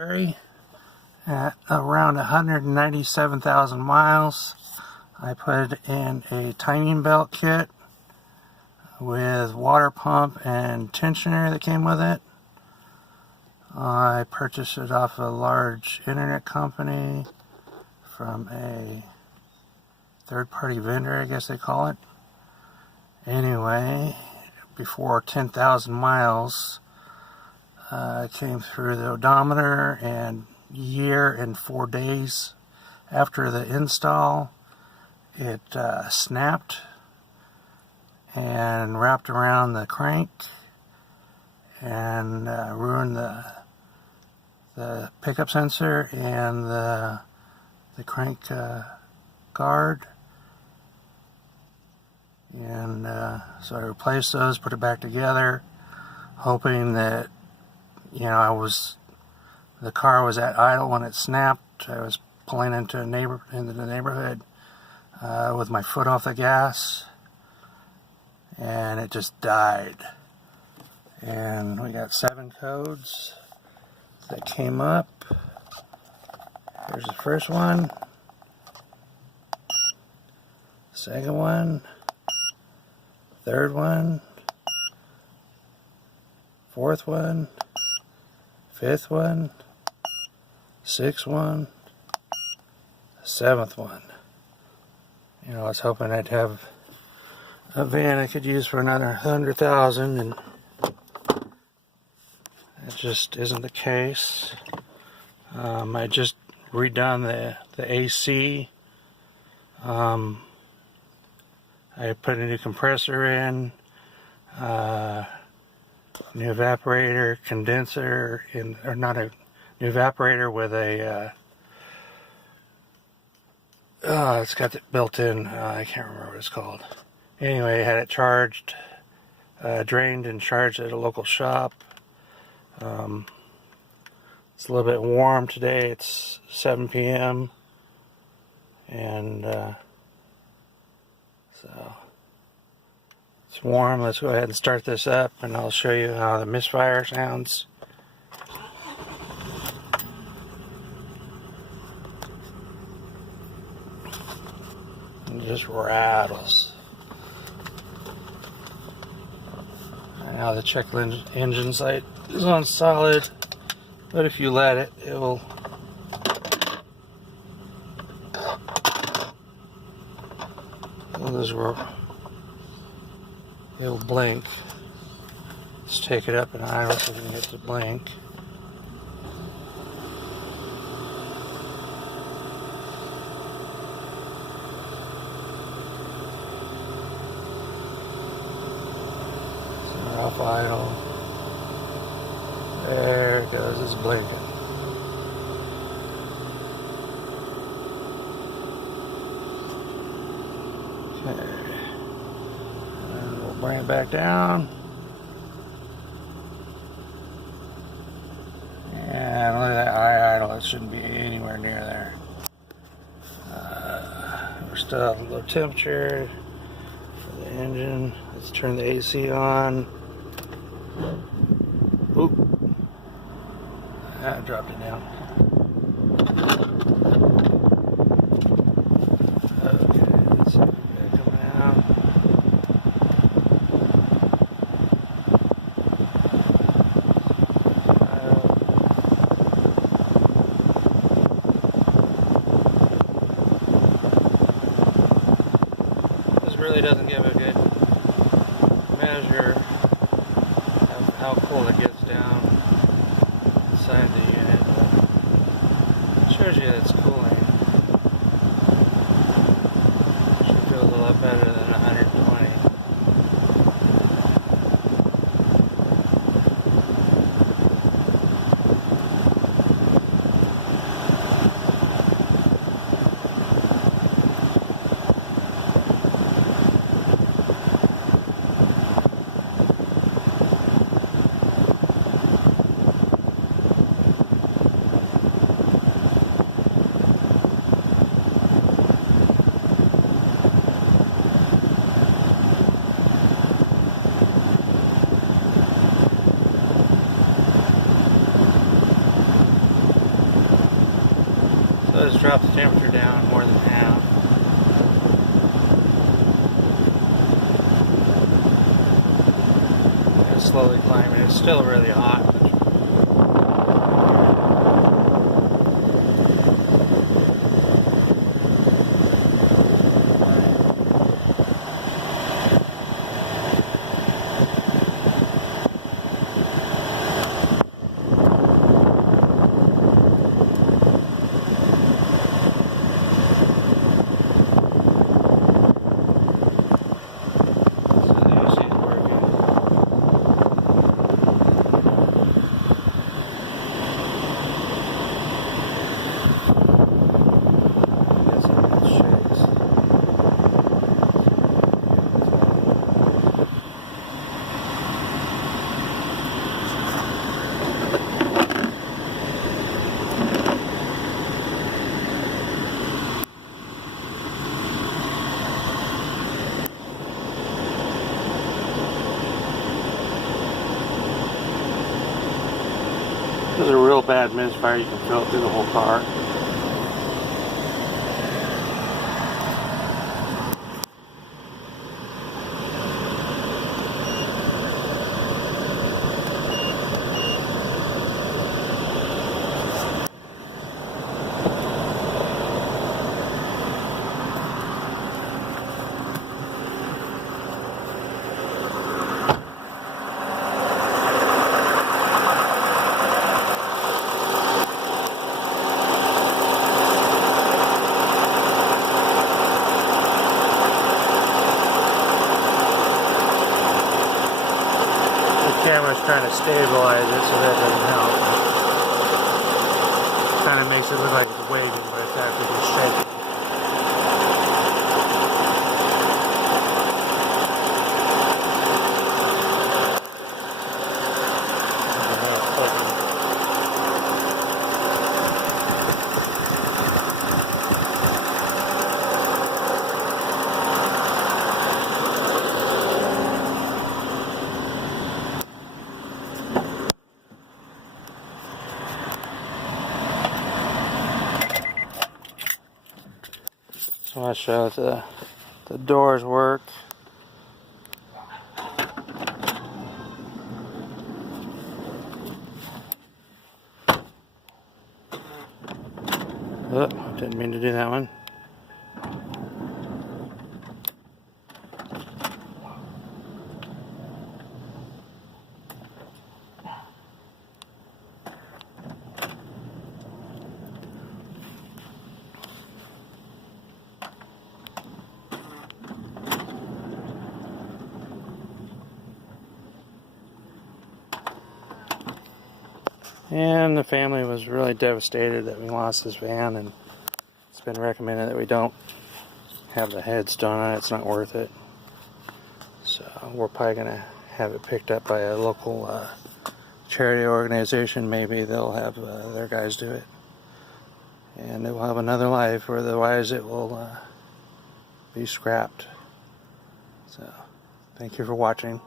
At around 197,000 miles, I put in a timing belt kit with water pump and tensioner that came with it. I purchased it off a large internet company from a third-party vendor, I guess they call it. Anyway, before 10,000 miles, it came through the odometer, and year and 4 days after the install, it snapped and wrapped around the crank and ruined the pickup sensor and the crank guard. And so I replaced those, put it back together, hoping that, you know, the car was at idle when it snapped. I was pulling into the neighborhood with my foot off the gas, and it just died. And we got 7 codes that came up. Here's the first one, second one, third one, fourth one, fifth one, sixth one, seventh one. You know, I was hoping I'd have a van I could use for another 100,000, and it just isn't the case. I just redone the AC. I put a new compressor in, new evaporator, condenser, or not a new evaporator with a it's got the built-in, I can't remember what it's called. Anyway, I had it charged, drained and charged at a local shop. It's a little bit warm today. It's 7 p.m. and so it's warm. Let's go ahead and start this up, and I'll show you how the misfire sounds. It just rattles. Right now the check engine light is on solid, but if you let it, it will it'll blink. Let's take it up and idle so we can get to blink. So off idle. There it goes, it's blinking. Okay. And we'll bring it back down. And look at that high idle, it shouldn't be anywhere near there. We're still at low temperature for the engine. Let's turn the AC on. Oop. I dropped it down. Okay, let's see if we can come out. This really doesn't give a good measure of how cold it gets down inside the unit, but it shows you that it's cooling. It feels a lot better than 120. does drop the temperature down more than half. It's slowly climbing. It's still really hot. This is a real bad misfire. You can feel it through the whole car. Camera's trying to stabilize it, so that doesn't help. Kind of makes it look like it's waving, but it's actually just shaking. So I'll show the doors work. Oh, didn't mean to do that one. And the family was really devastated that we lost this van, and it's been recommended that we don't have the heads done on it. It's not worth it. So we're probably going to have it picked up by a local charity organization. Maybe they'll have their guys do it. And it will have another life, or otherwise it will be scrapped. So thank you for watching.